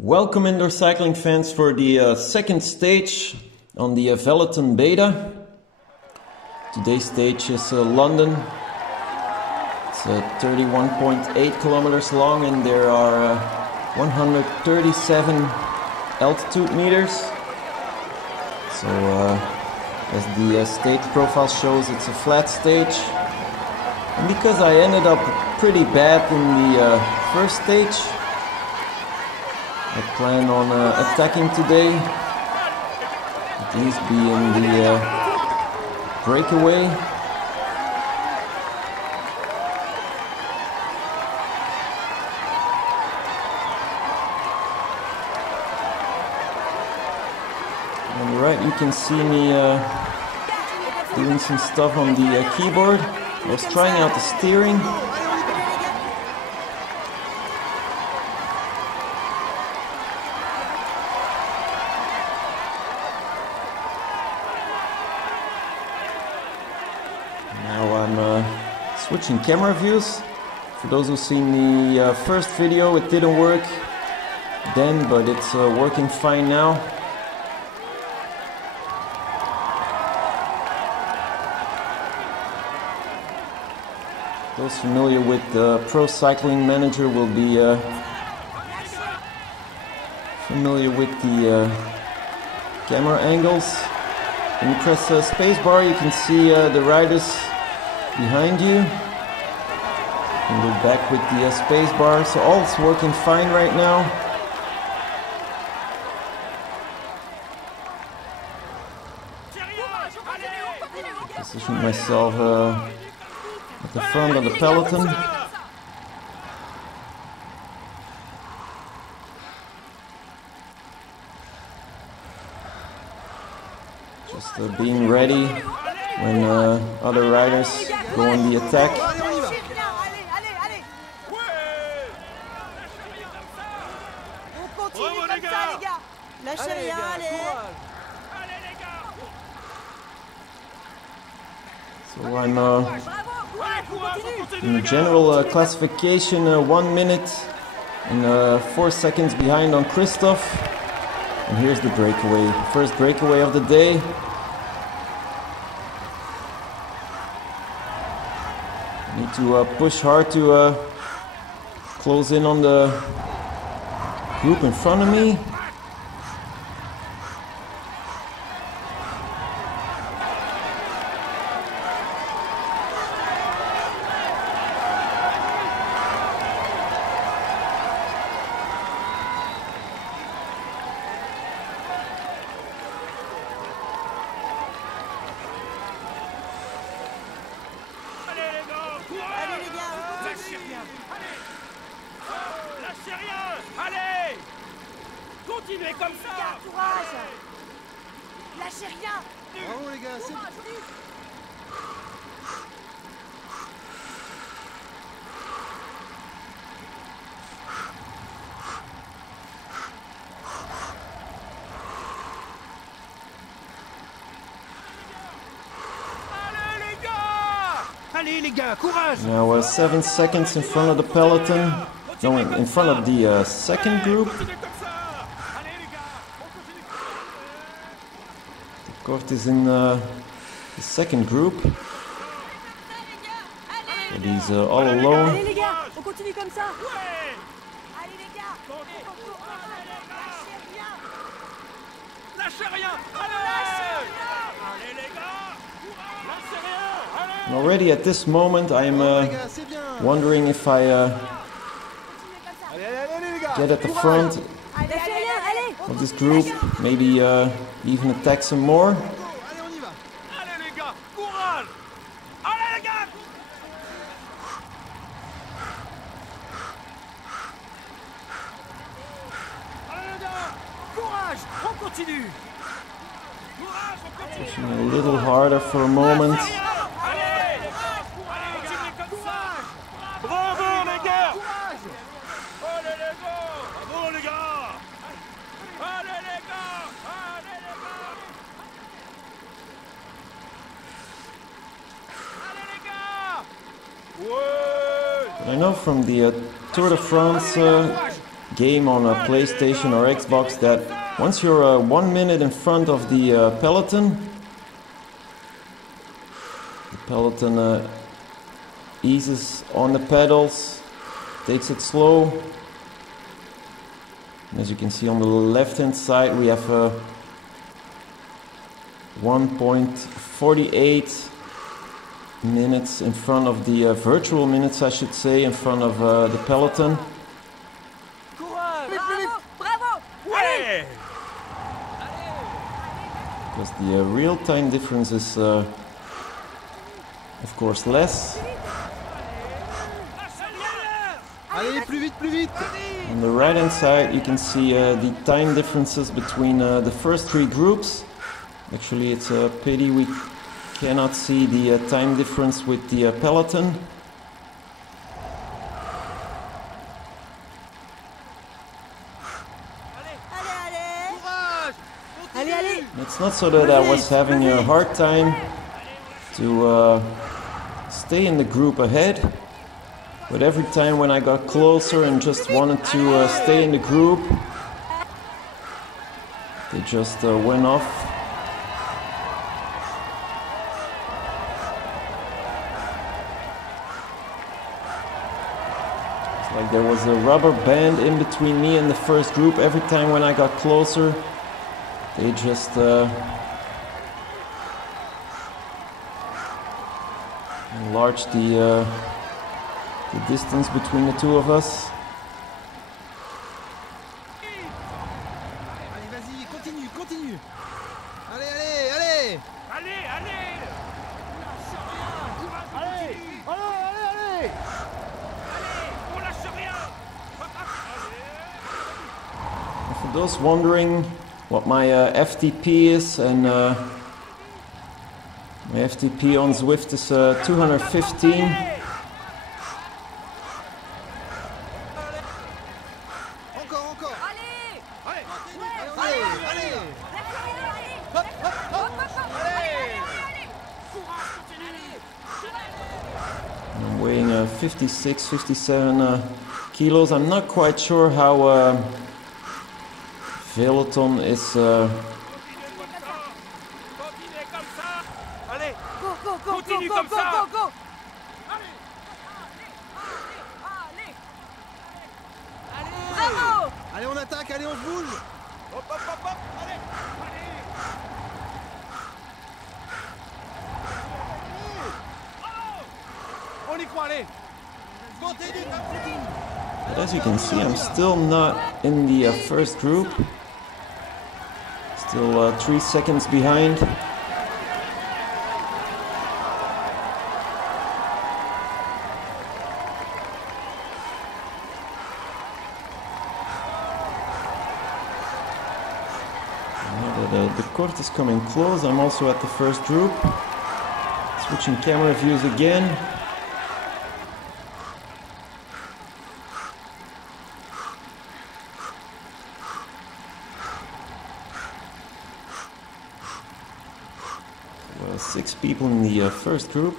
Welcome indoor cycling fans for the second stage on the Veloton beta. Today's stage is London. It's 31.8 kilometers long and there are 137 altitude meters. So as the stage profile shows, it's a flat stage. And because I ended up pretty bad in the first stage, I plan on attacking today, at least be in the breakaway. On the right you can see me doing some stuff on the keyboard. I was trying out the steering. Now I'm switching camera views. For those who've seen the first video, it didn't work then, but it's working fine now. Those familiar with the Pro Cycling Manager will be familiar with the camera angles. When you press spacebar, you can see the riders behind you. You can go back with the spacebar, so all is working fine right now. Position myself at the front of the peloton. Just being ready when other riders go on the attack. So I'm in the general classification 1 minute and 4 seconds behind on Christoph. And here's the breakaway, first breakaway of the day. Need to push hard to close in on the group in front of me. Allez! Continuez comme ça! Courage! Lâchez rien! Bravo les gars, c'est bon! Allez les gars, courage! Now 7 seconds in front of the peloton. No, in front of the second group. Kort is in the second group. But he's all alone. Allez les gars, on continue comme ça! Allez les gars! Lâchez rien! Allez les gars! Lâchez rien! And already at this moment I'm wondering if I get at the front of this group, maybe even attack some more. Allez, on y va! Allez les gars, courage! Allez les gars! Allez les gars! Courage! On continue! Courage, on continue! Pushing a little harder for a moment. Allez! Continuez comme ça! Bravo les gars! Allez les gars! Bravo les gars! Allez les gars! Allez les gars! Allez les gars! Ouais! I know from the Tour de France game on a PlayStation or Xbox that once you're 1 minute in front of the peloton eases on the pedals, takes it slow. And as you can see on the left hand side, we have 1.48 minutes in front of the virtual minutes, I should say, in front of the peloton. Bravo! Ouais. Because the real time difference is of course less. Allez, plus vite, plus vite. On the right hand side you can see the time differences between the first three groups. Actually it's a pity we cannot see the time difference with the peloton. Allez! It's not so that I was having a hard time to stay in the group ahead, but every time when I got closer and just wanted to stay in the group, they just went off. It's like there was a rubber band in between me and the first group. Every time when I got closer, they just enlarged the distance between the two of us. Allez, vas-y, continue, continue. Allez, allez, allez. Allez, allez. Allez, allez. On lâche rien. For those wondering what my FTP is, and my FTP on Zwift is 215. Encore. Allez! Allez, Allez! allez. I'm weighing 56, 57 kilos. I'm not quite sure how Veloton is Continuez comme ça. Allez. Go! Continue comme ça. Bravo! Allez, on attaque, allez, on se bouge. Hop, hop, hop, hop. Allez. On y croit, allez. Continue, continue. But as you can see, I'm still not in the first group. Still 3 seconds behind. Now that the court is coming close, I'm also at the first group. Switching camera views again. Well, 6 people in the first group.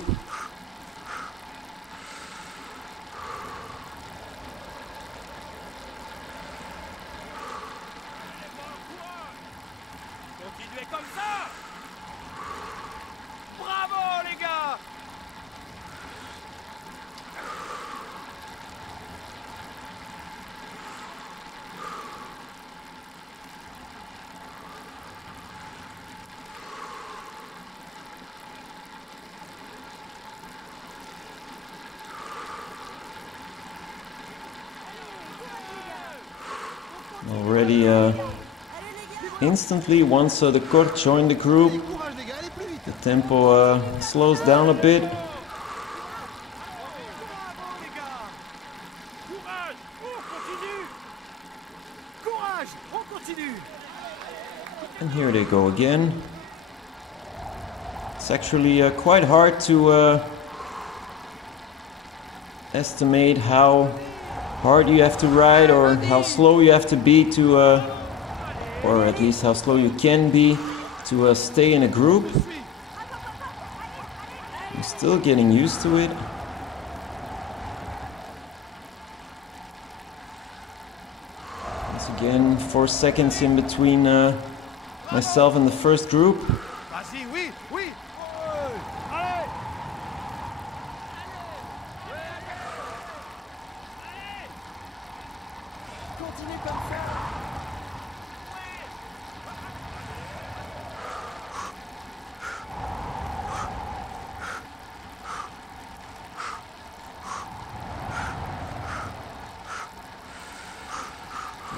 Continuez comme ça. Bravo les gars. Already instantly, once the court joined the group, Courage, les gars, allez plus vite. the tempo slows down a bit. Bravo les gars. Courage. On continue. Courage, on continue. And here they go again. It's actually quite hard to estimate how hard you have to ride or how slow you have to be to, or at least how slow you can be to stay in a group. I'm still getting used to it. 4 seconds in between myself and the first group. Vas-y, oui, oui. Allez. Continue comme ça.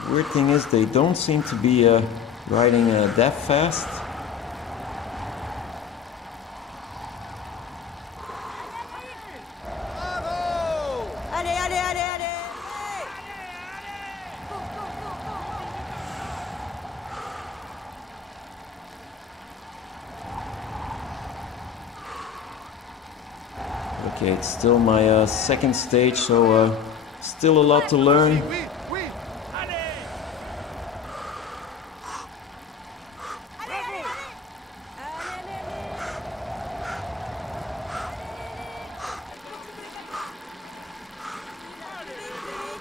The weird thing is they don't seem to be riding that fast. Bravo. Allez, allez, allez, allez. Hey. Okay, it's still my second stage, so still a lot to learn. Oui, oui. Allez. Bravo.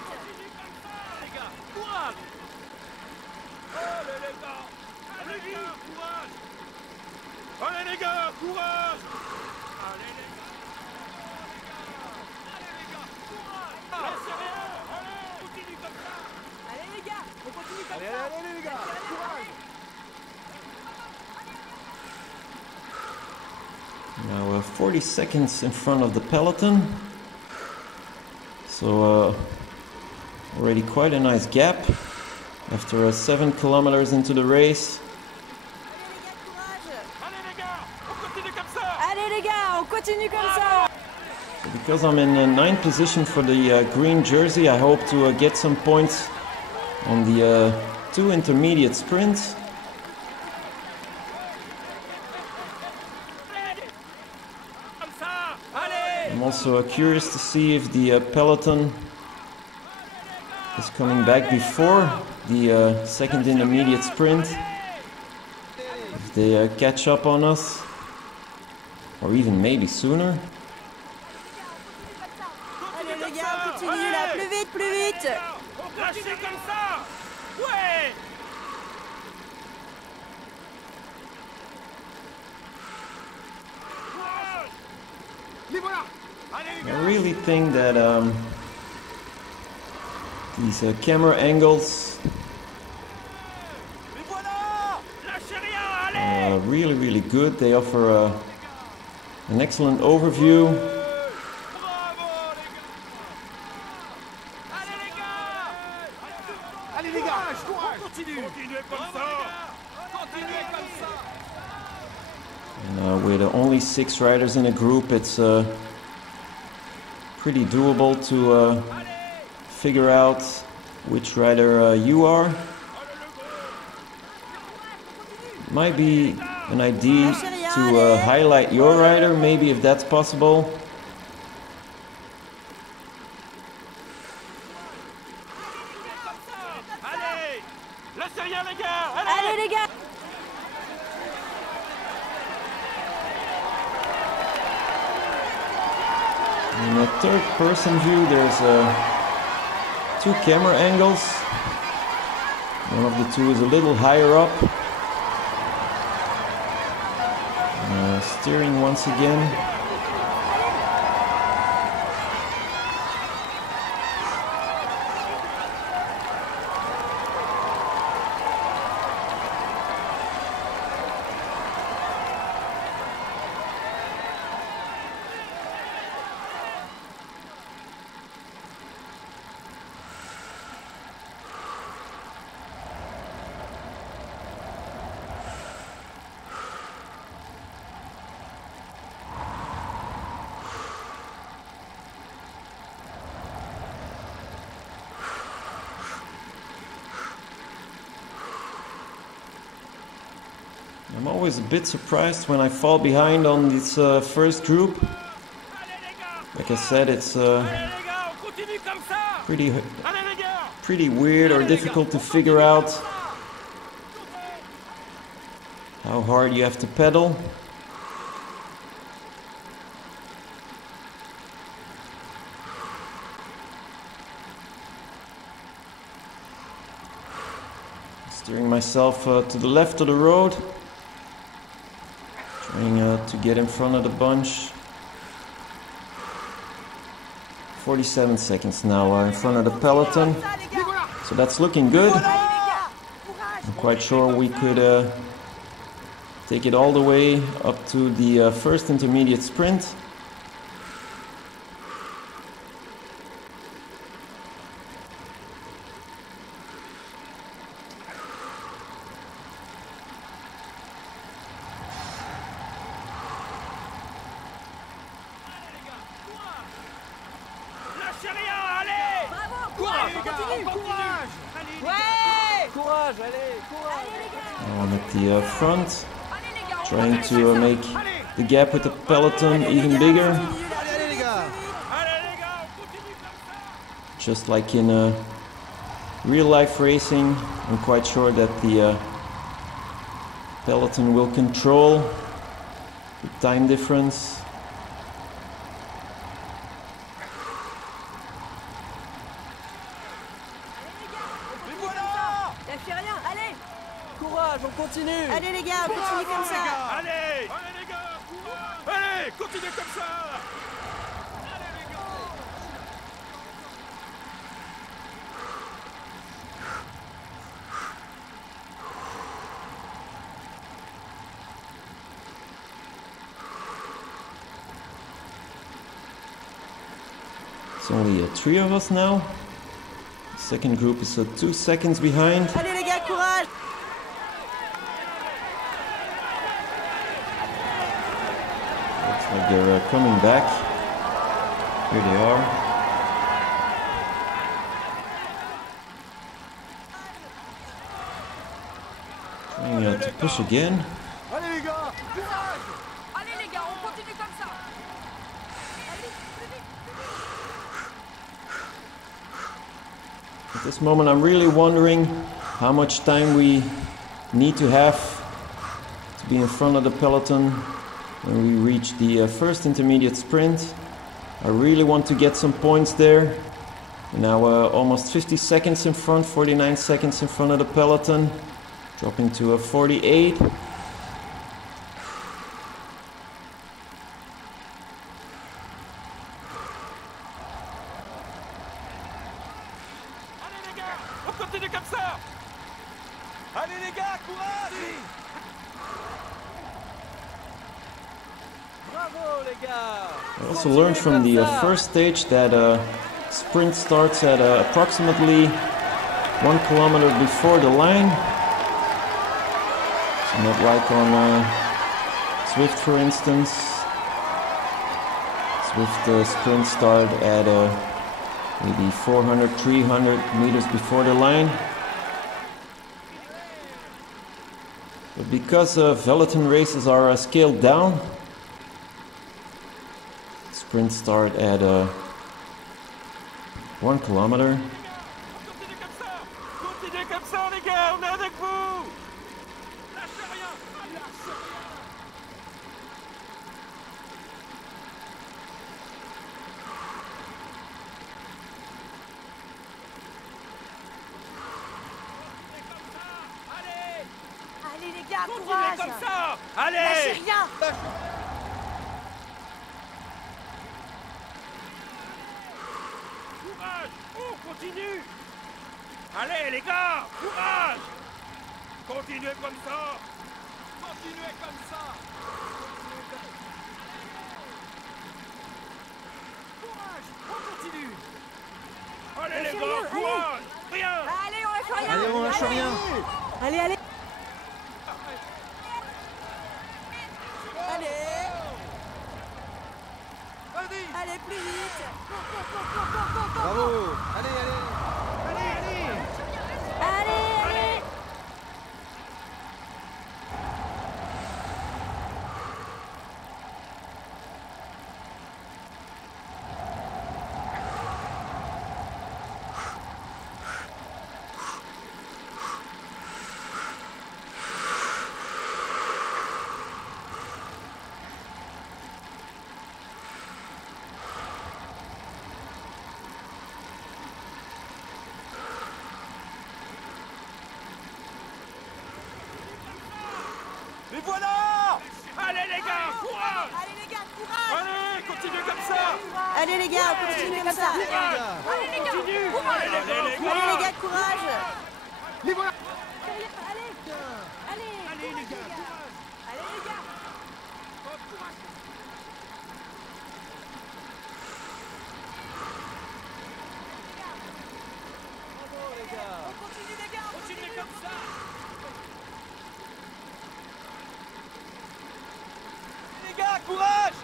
Continue comme ça, les gars. Courage. Allez les gars. Allez les gars, courage. Allez les gars, courage. Allez les gars. Allez les gars, courage. Laissez rien. Allez, continue comme ça. Allez les gars, on continue comme Allez, ça. allez, allez, les gars. Courage. Now 40 seconds in front of the peloton. So already quite a nice gap after 7 kilometers into the race. Allez les gars, courage. Allez les gars, on continue comme ça. Allez les gars, on continue comme ça. So because I'm in 9th position for the green jersey, I hope to get some points on the 2 intermediate sprints. Comme ça. Allez. I'm also curious to see if the peloton is coming back before the second intermediate sprint. If they catch up on us, or even maybe sooner. Allez les gars, on continue là, plus vite, plus vite. On continue comme ça. Ouais. Courage. Les voilà. Allez les I gars. really think that these camera angles Les voilà. Lâchez rien. Allez. are really good. They offer an excellent overview. Bravo les gars. Allez les gars. Allez, les gars. Courage. Continue. Continuez comme ça. Continuez comme ça. And with only 6 riders in a group, it's pretty doable to figure out which rider you are. Might be an idea to highlight your rider, maybe if that's possible. Allez. Lâchez rien les gars. Allez les gars. In the third person view, there's 2 camera angles. One of the 2 is a little higher up. Steering once again. I'm always a bit surprised when I fall behind on this first group. Like I said, it's Allez les gars, on continue comme ça. pretty Allez les gars. pretty weird or difficult to figure out how hard you have to pedal. Steering myself to the left of the road. Trying to get in front of the bunch. 47 seconds now in front of the peloton. So that's looking good. I'm quite sure we could take it all the way up to the first intermediate sprint. I'm at the front, trying to make the gap with the peloton even bigger. Just like in real life racing, I'm quite sure that the peloton will control the time difference. Courage, on continue. Allez les gars, on continue comme ça. Allez, allez les gars, allez, continuez comme ça. Allez les gars. It's only 3 of us now. The second group is 2 seconds behind. Allez les gars, courage. Looks like they're coming back. Here they are. Trying to push again. Allez les gars, courage. Allez les gars, on continue comme ça. At this moment I'm really wondering how much time we need to have to be in front of the peloton when we reach the first intermediate sprint. I really want to get some points there. Now almost 50 seconds in front, 49 seconds in front of the peloton, dropping to 48. On continue comme ça. Allez les gars, courage. Bravo les gars. I also learned from the first stage that sprint starts at approximately 1 kilometer before the line. So not like on Zwift, for instance. Zwift sprint start at maybe 400, 300 meters before the line. But because Veloton races are scaled down, sprint start at 1 kilometer. Continuez comme ça les gars, on est avec vous. Lâchez rien, lâchez rien. Allez les gars, Continuez courage. comme ça. Lâchez Allez. rien. Courage, on continue. Allez les gars, courage. Continuez comme ça. Continuez comme ça. Courage, on continue. Allez les Lâchez gars, rien, courage. Rien. Allez, on lâche rien. Allez, on lâche rien. Allez, allez. Vas-y. Allez, plus vite. Bravo. Allez, allez. Allez, allez. Allez, allez. Et voilà! Allez les gars, courage! Allez les gars, courage! Allez, continuez comme ça! Allez les gars, continuez comme ça! Allez les gars, courage! Allez les gars, courage! Les voilà. Allez! Allez les gars, Allez les gars! On continue les gars! continuez comme ça! Les gars, courage!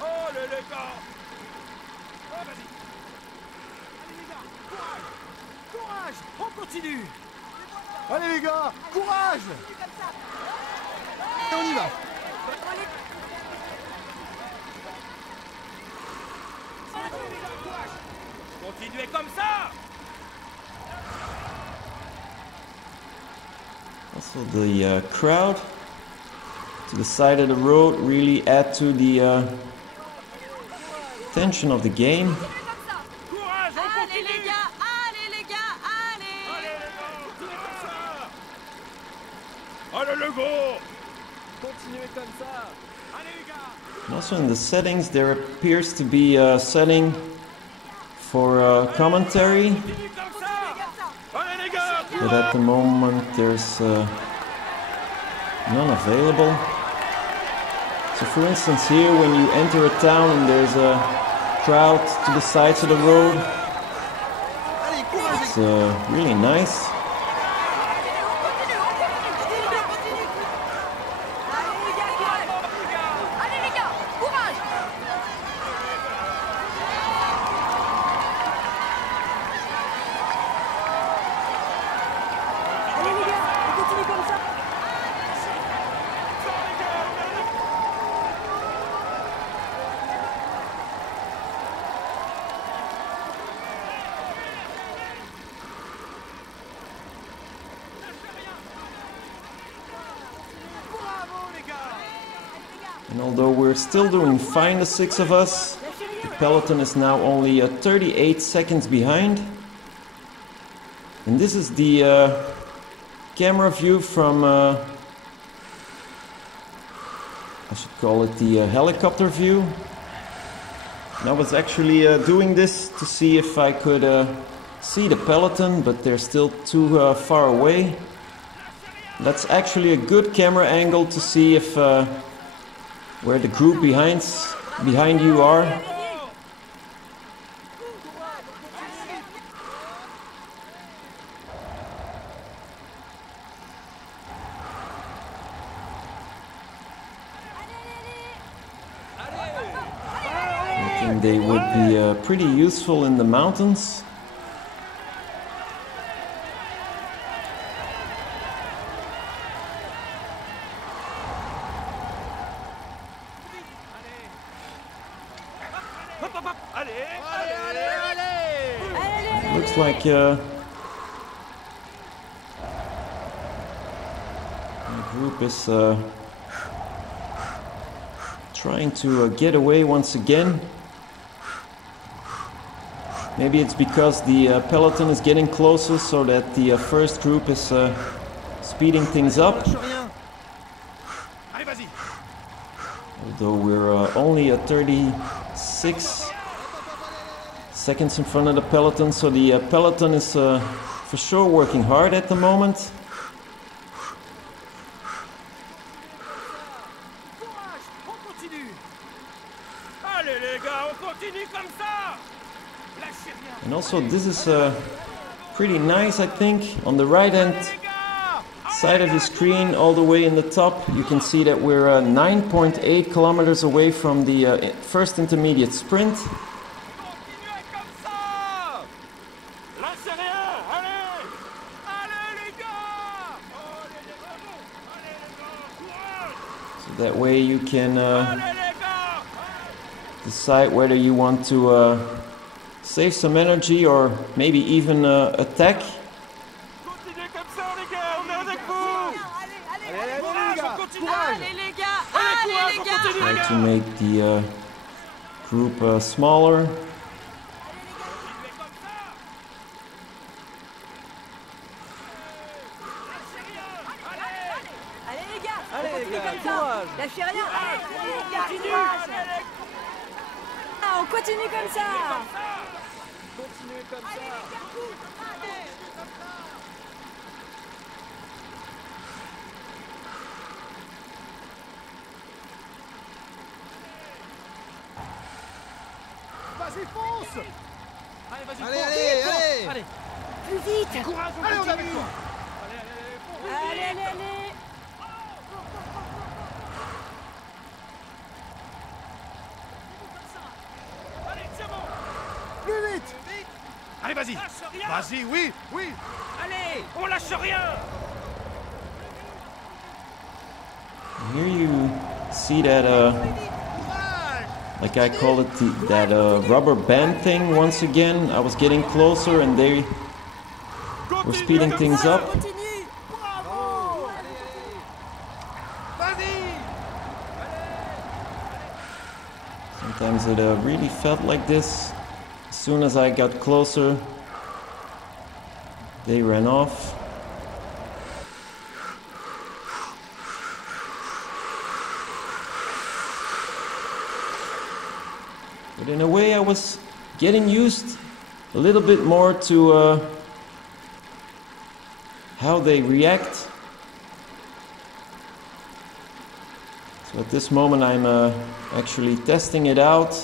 Oh les gars! Oh, vas-y! Allez les gars, courage. Courage. On continue. Allez les gars, courage. Et on y va. Continuez comme ça! Also the crowd to the side of the road really add to the tension of the game. Courage, on Allez continue! les gars! Allez les gars! Allez! Allez les gars, continuez comme ça! Allez les gars! Continuez comme ça. Allez les gars! And also in the settings there appears to be a setting for commentary, Continuez comme ça! Allez les gars! but at the moment there's none available. So for instance here when you enter a town and there's a crowd to the sides of the road, Allez, courage. it's really nice. Allez les gars, courage! Allez les gars, on continue comme ça! Bravo les gars. And although we're still doing fine, the six of us, the peloton is now only 38 seconds behind. And this is the camera view from, I should call it the helicopter view. And I was actually doing this to see if I could see the peloton, but they're still too far away. That's actually a good camera angle to see if where the group behind you are. I think they would be pretty useful in the mountains. Hop, hop, hop! Allez! Looks like the group is trying to get away once again. Maybe it's because the peloton is getting closer, so that the first group is speeding things up. Lâche rien. Allez, vas-y! Although we're only at 36 seconds in front of the peloton, so the peloton is for sure working hard at the moment. Courage. On continue. Allez les gars, on continue comme ça! Lâchez rien! And also this is pretty nice, I think. On the right hand Les gars! side of the screen, all the way in the top, you can see that we're 9.8 kilometers away from the first intermediate sprint. Continuez comme ça! Lâchez rien! Allez! Allez les gars! Allez les gars! Courage! So that way you can Allez les gars! decide whether you want to save some energy or maybe even attack. Continuez comme ça les gars! On est avec vous! Allez, Courage, les on gars. continue! Courage. Allez les gars! Allez, Allez courage, les on gars! continue les Try gars! to make the group smaller. Continuez comme ça! Lâchez rien! Allez! Allez les gars! Allez, Continue comme ça. Lâchez rien. Allez, les gars, courage. Ah, on continue comme ça. Continuez comme ça. Vas-y, fonce. Allez, vas-y, Allez, fonce. allez, allez. Allez, Plus vite. courage, on Allez, on est continue. avec toi. Allez, allez, allez. Allez, c'est bon. Plus vite. Allez, vas-y. Lâche rien. Vas-y, oui, oui. Allez, on lâche rien. Here you see that, like I call it, that rubber band thing once again. I was getting closer and they were speeding things up. Continue. Bravo. Vas-y. Sometimes it really felt like this. As soon as I got closer, they ran off. But in a way, I was getting used a little bit more to how they react. So at this moment, I'm actually testing it out.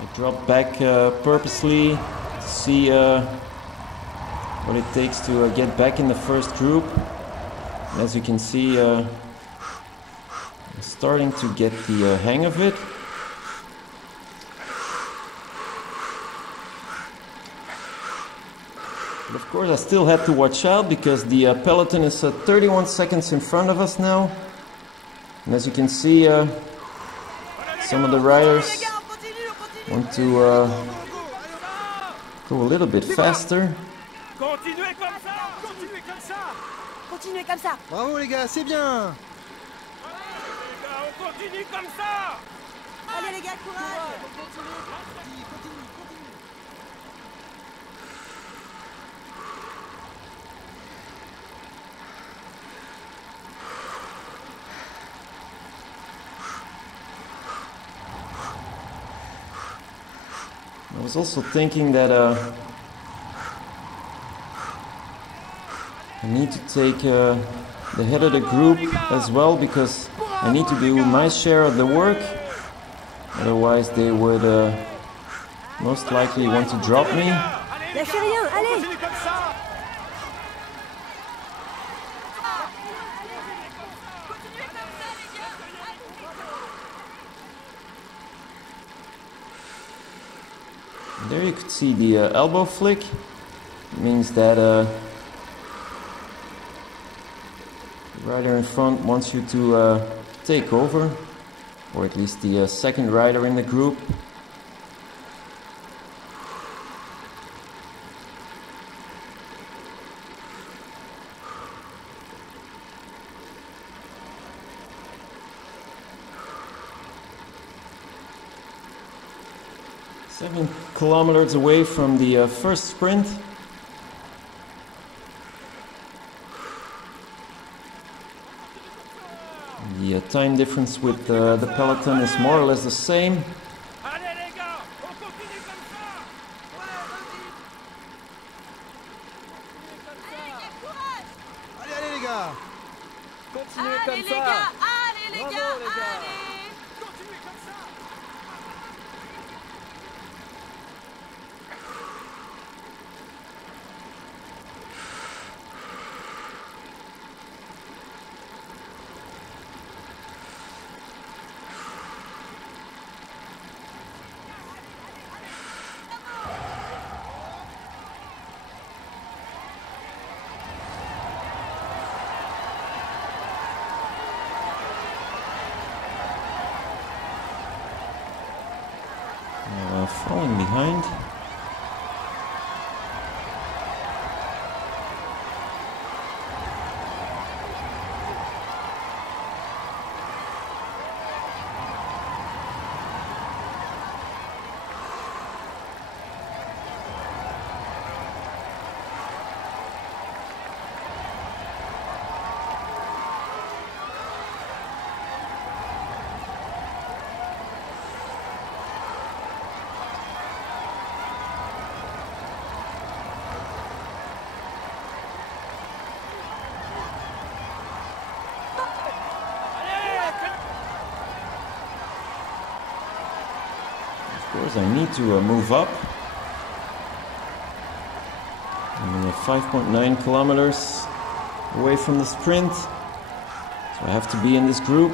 I dropped back purposely to see what it takes to get back in the first group. And as you can see, I'm starting to get the hang of it. But of course I still had to watch out because the peloton is 31 seconds in front of us now. And as you can see, some of the riders want to go a little bit faster. Continuez comme ça. Continuez comme ça. Continuez comme ça. Bravo les gars, c'est bien. Les gars, on continue comme ça. Allez les gars, courage. I was also thinking that I need to take the head of the group as well because I need to do my share of the work. Otherwise they would most likely want to drop me. Lâchez rien. Allez. Continue comme ça. And there you could see the elbow flick. It means that the rider in front wants you to take over, or at least the second rider in the group. Seven kilometers away from the first sprint. The time difference with the peloton is more or less the same. Allez les gars, on continue comme ça. Allez, allez les gars. Continuez comme ça. Allez les gars. Bravo, les gars. Allez. Continuez comme ça. Falling behind. course, I need to move up. I'm 5.9 kilometers away from the sprint, so I have to be in this group.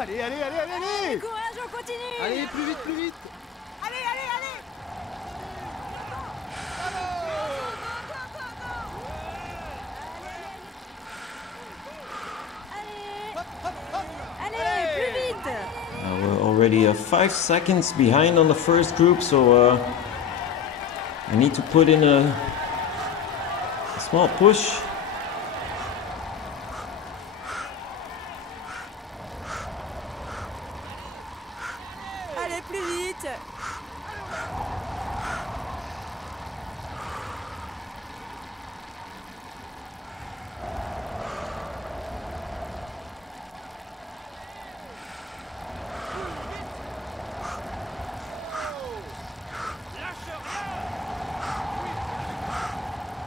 Allez, allez, allez, allez, allez! Courage, on continue. Allez, plus vite, plus vite! Allez, allez, allez. Allez, plus vite. We're already 5 seconds behind on the first group, so I need to put in a small push. Allez, plus vite.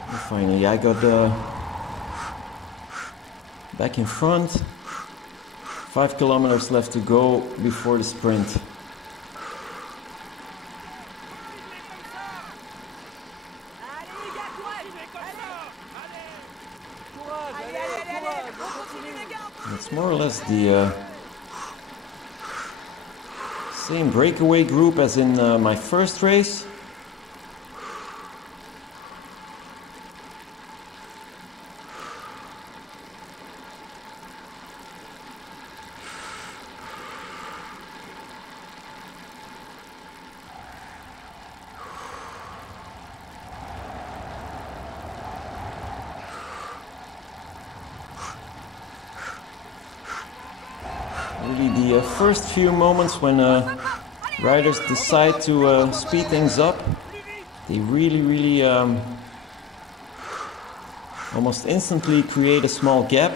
And finally, I got back in front. 5 kilometers left to go before the sprint. Allez, les gars, courage. Allez, Allez, allez, allez, allez. courage, On continue, les gars. It's more or less the same breakaway group as in my first race. Really, the first few moments when riders decide to speed things up, they really almost instantly create a small gap.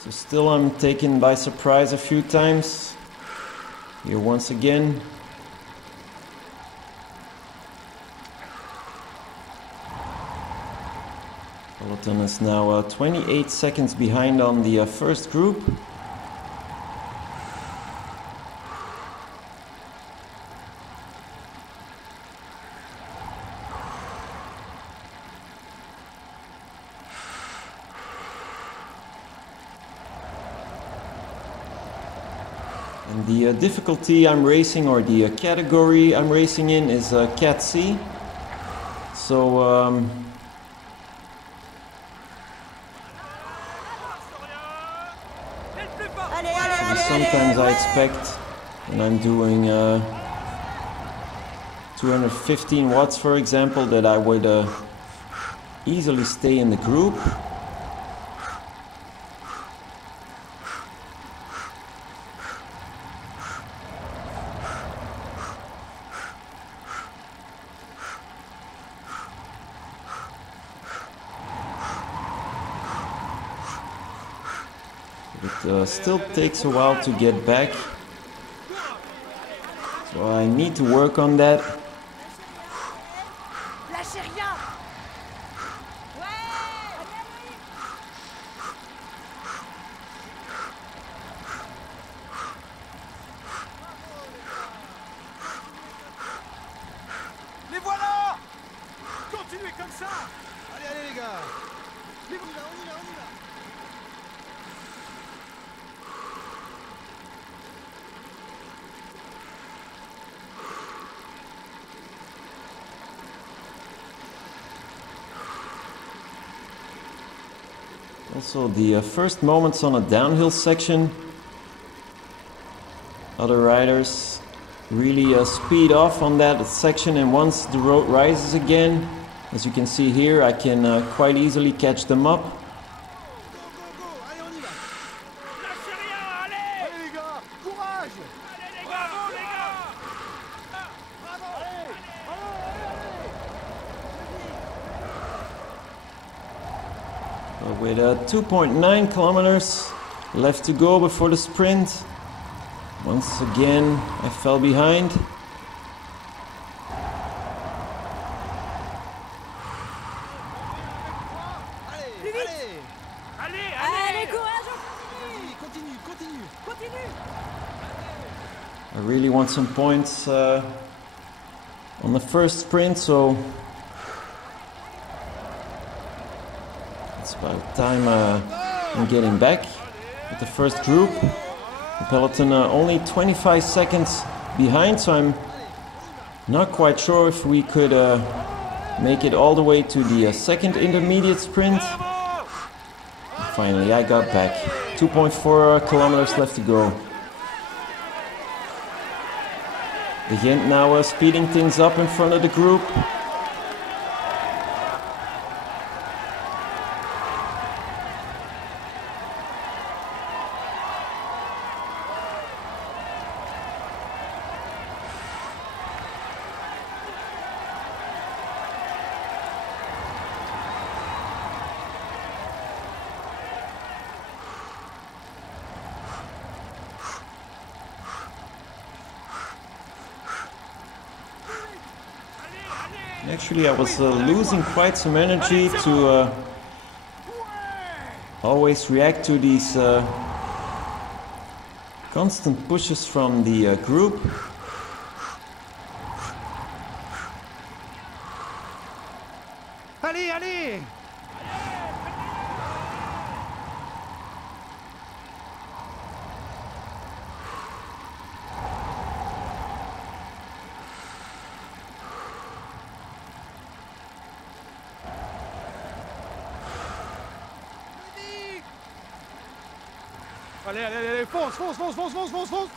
So still I'm taken by surprise a few times. Here once again. Veloton is now 28 seconds behind on the first group. And the difficulty I'm racing, or the category I'm racing in, is Cat C. So Allez, allez, allez. sometimes I expect when I'm doing 215 watts, for example, that I would easily stay in the group. It still takes a while to get back, so I need to work on that. Lâchez rien. Les voilà! Continuez comme ça! Allez, allez les gars! On y va, on y va, on y va! Also, the first moments on a downhill section, other riders really speed off on that section, and once the road rises again, as you can see here, I can quite easily catch them up. Go, go, go! Allez, on y va! Lâchez rien, allez. Allez les gars! Courage! Allez les gars, bravo les gars. Bravo! Allez! Allez, allez, allez! with 2.9 kilometers left to go before the sprint. Once again, I fell behind. Allez, courage, continue. I really want some points on the first sprint, so it's about time I'm getting back with the first group. The peloton only 25 seconds behind, so I'm not quite sure if we could make it all the way to the second intermediate sprint. Finally, I got back. 2.4 kilometers left to go. The Gent now speeding things up in front of the group. Actually, I was losing quite some energy to always react to these constant pushes from the group. Allez! Allez, fonce! Allez. Plus vite.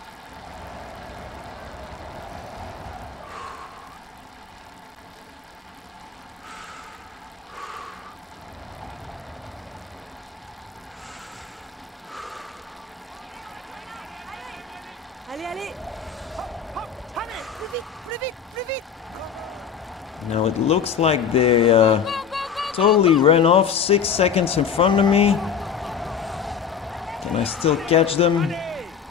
Now it looks like they totally ran off 6 seconds in front of me. Can I still catch them?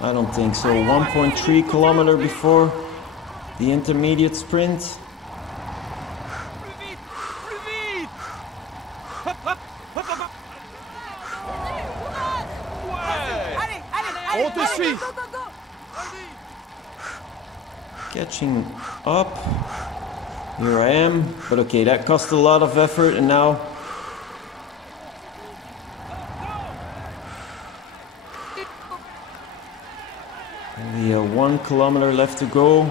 I don't think so. 1.3 kilometer before the intermediate sprint. Plus vite. Hop. Ouais. Allez, On te suit. go. Catching up. Here I am. But okay, that cost a lot of effort, and now only 1 kilometer left to go.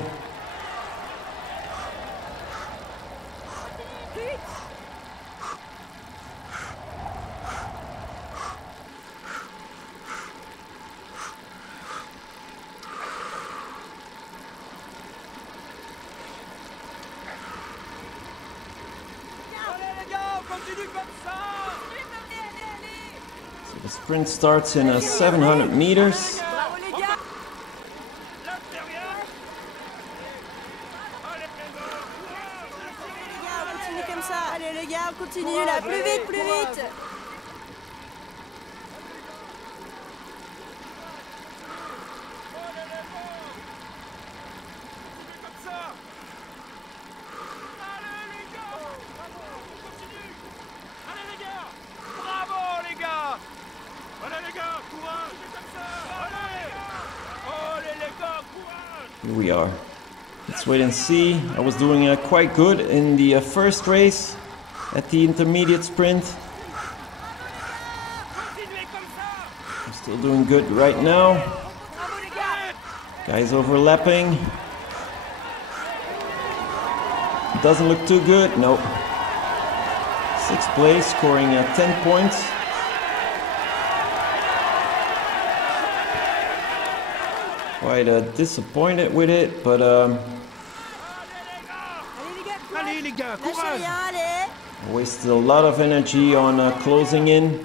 Allez les gars, on continue comme ça. So the sprint starts in 700 meters. Bravo les gars. L'intérieur. Allez les gars. Continue comme ça. Allez les gars, on continue là. Plus vite. Comme ça. Allez les gars. On continue. Allez les gars. Bravo les gars. Allez les gars, courage. Comme ça. Allez les gars, courage. Here we are. Let's wait and see. I was doing quite good in the first race at the intermediate sprint. Continuez comme ça. I'm still doing good right now. Bravo les gars. Guys overlapping. Doesn't look too good. Nope. 6th place, scoring 10 points. Quite disappointed with it, but Allez les gars, Allez, les gars, lâchez courage. rien, allez. I wasted a lot of energy on closing in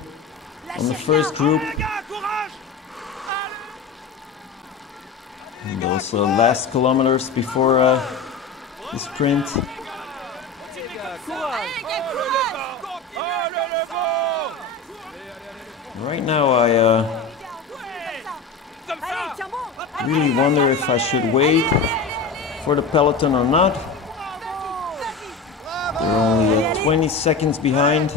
on the Lâchez first rien. group. Les gars, courage. And those last kilometers before the sprint. Continuez comme ça. Allez les gars, courage. Allez les gars. now I Comme Allez, ça. tiens bon. really wonder if I should wait for the peloton or not. They're only 20 seconds behind.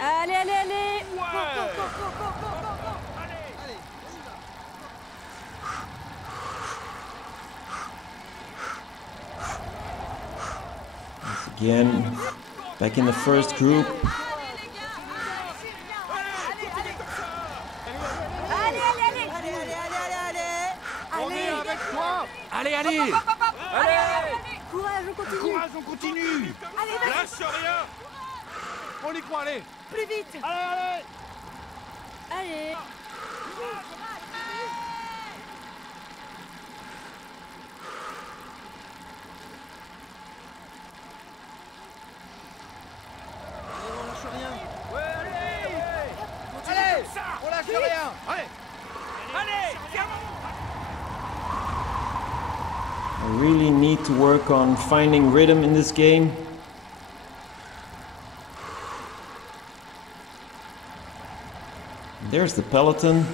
Allez, allez, allez. Again, back in the first group. Allez, allez, allez. On est avec toi. Allez, allez. Courage, on continue. Courage, on continue. Allez, vas-y, Lâche rien. On y croit, allez. plus vite. Allez, allez. Allez. On lâche rien. Continue Allez, comme ça. on lâche rien. Allez. Allez, viens. I really need to work on finding rhythm in this game. There's the peloton.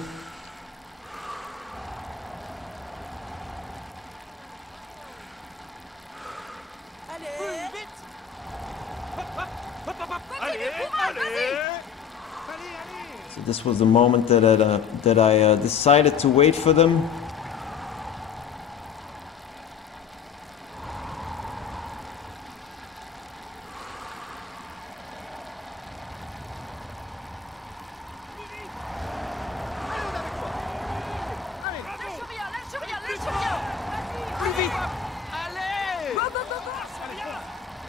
Allez, allez. So this was the moment that I decided to wait for them. Plus vite. Allez. Go, go, go, go.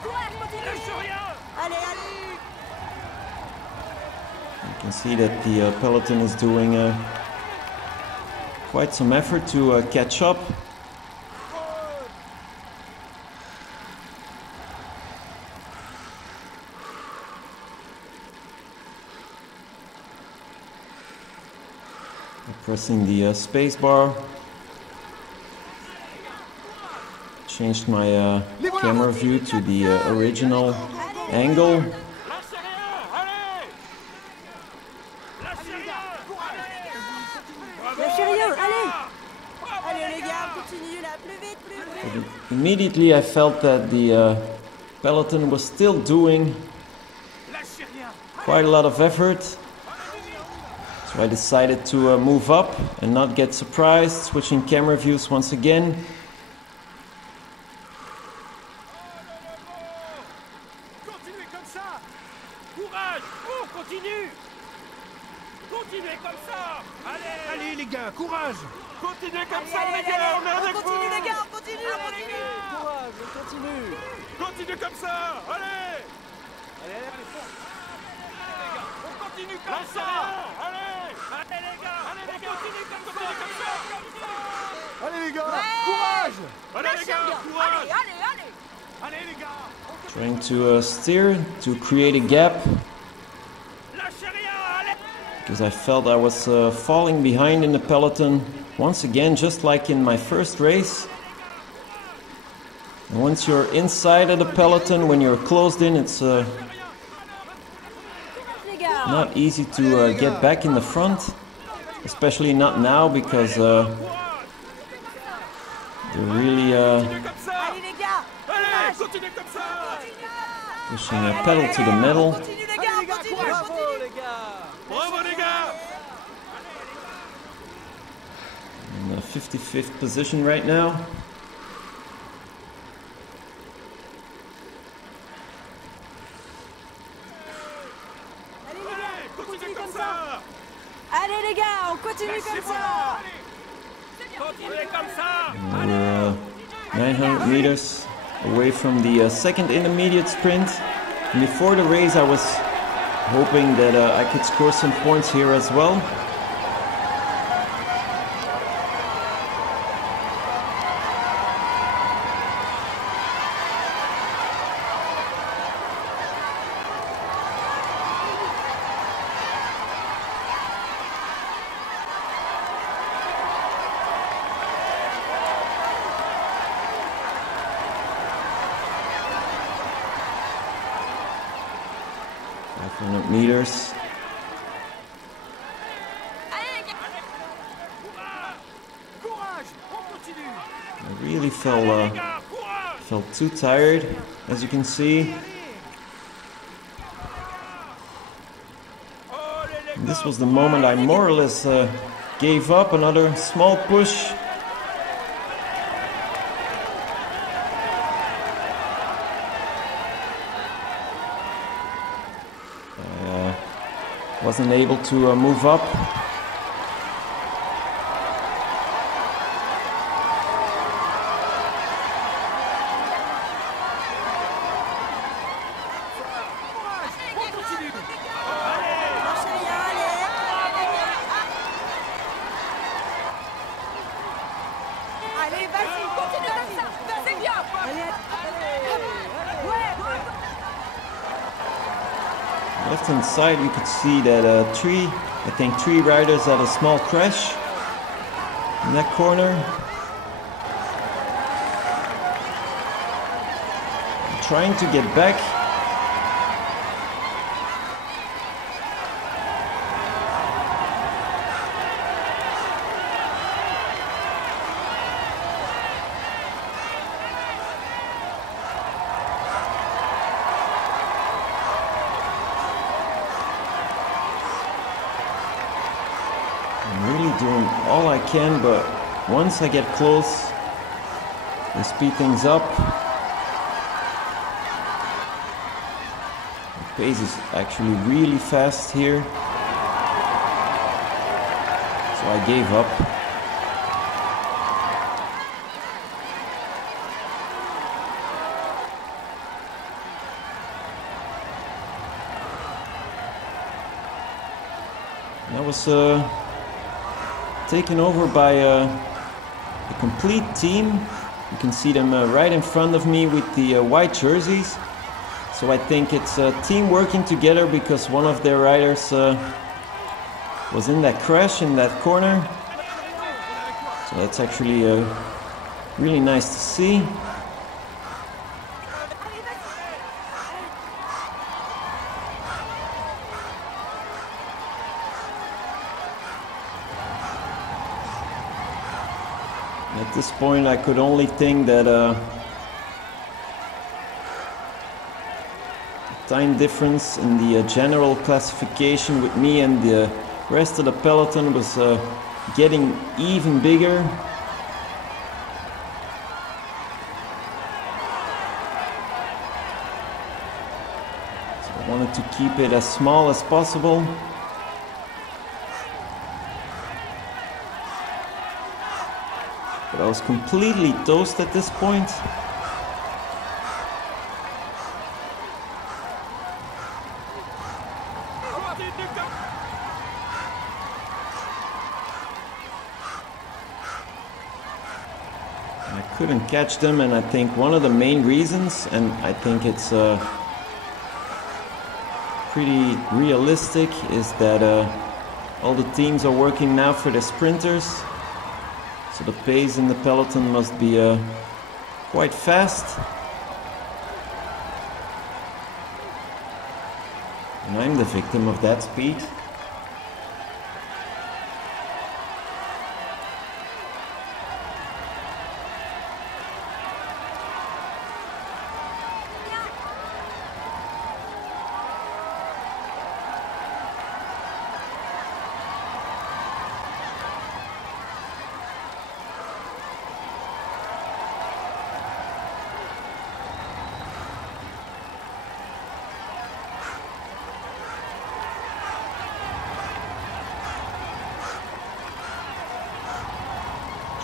Courage, continue. Lâche rien. Allez, allez. You can see that the peloton is doing quite some effort to catch up. Pressing the space bar. Changed my camera view to the original angle. Lâche rien. Allez. Lâche rien. Bravo, Lâchez rien, les gars. allez. Bravo, Allez, les gars, on continue là, plus vite, plus vite. Immediately I felt that the peloton was still doing Lâche rien. quite a lot of effort. So I decided to move up and not get surprised, switching camera views once again. Continuez comme ça. Courage. Oh, continue. Continuez comme ça. Allez. Allez, les gars, courage. Continuez comme ça, Allez, les allez, gars. allez, On est avec on continue, vous. les gars, on continue, on Allez, les continue. gars. Courage, on continue. Continue comme ça. Allez. Allez, allez, fort. On continue comme ça. Allez. Allez, les gars. Allez, les gars. Continue comme ça. Allez, les gars, courage. Allez, les gars. Courage. Allez, allez. Allez, les gars. Trying to steer to create a gap Lâchez rien. Allez. because I felt I was falling behind in the peloton once again, just like in my first race. And once you're inside of the peloton, when you're closed in, it's Les gars. not easy to get back in the front, especially not now because they're really Continue comme ça. Allez, les gars. Allez. Continue comme ça. pushing a pedal to the metal. Continue, les gars, on continue, on continue. les gars. Bravo, les gars. In the 55th position right now. Allez, les gars, on Continue continue comme comme ça. ça. Allez, les gars, on continue comme ça. Continuez comme ça. We're 900 meters away from the second intermediate sprint. And before the race, I was hoping that I could score some points here as well. 500 meters. I really felt too tired, as you can see. And this was the moment I more or less gave up. Another small push. I wasn't able to move up. Allez, vas-y, continue comme ça. C'est bien. Left hand side, you could see that three riders had a small crash in that corner. I'm trying to get back. I'm really doing all I can, but once I get close, I speed things up. The pace is actually really fast here, so I gave up. And I was taken over by a complete team. You can see them right in front of me with the white jerseys. So I think it's a team working together because one of their riders was in that crash in that corner. So that's actually really nice to see. At this point, I could only think that the time difference in the general classification with me and the rest of the peloton was getting even bigger. So I wanted to keep it as small as possible. But I was completely toast at this point. I couldn't catch them, and I think one of the main reasons, and I think it's pretty realistic, is that all the teams are working now for the sprinters. So the pace in the peloton must be quite fast. And I'm the victim of that speed.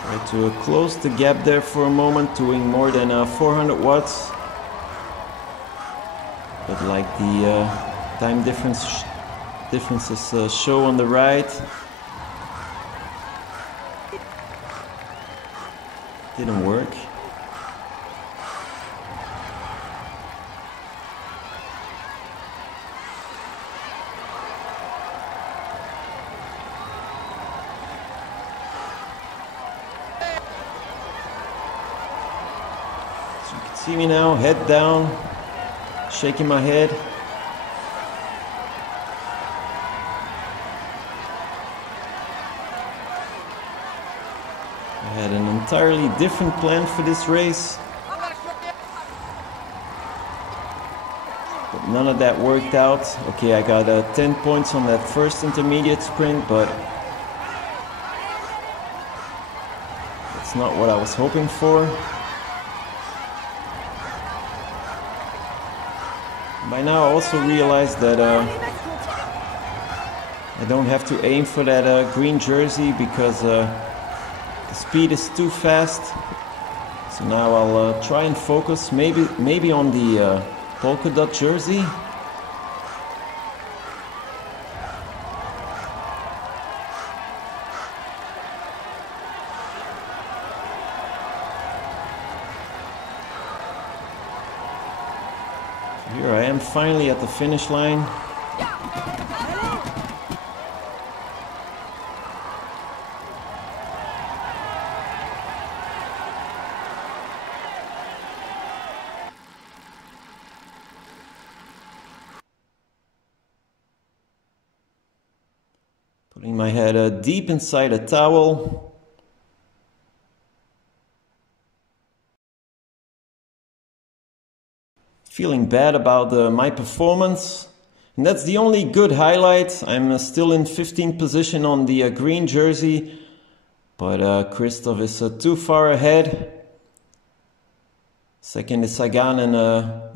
Try to close the gap there for a moment, doing more than 400 watts. But like the time differences show on the right, didn't work. See me now, head down, shaking my head. I had an entirely different plan for this race, but none of that worked out. Okay, I got 10 points on that first intermediate sprint, but that's not what I was hoping for. By now I also realized that I don't have to aim for that green jersey because the speed is too fast. So now I'll try and focus maybe on the polka dot jersey. Here I am finally at the finish line. Putting my head deep inside a towel. Feeling bad about my performance. And that's the only good highlight. I'm still in 15th position on the green jersey. But Christoph is too far ahead. Second is Sagan and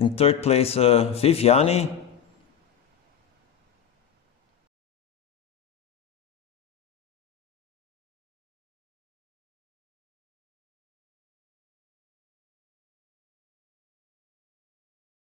in third place Viviani.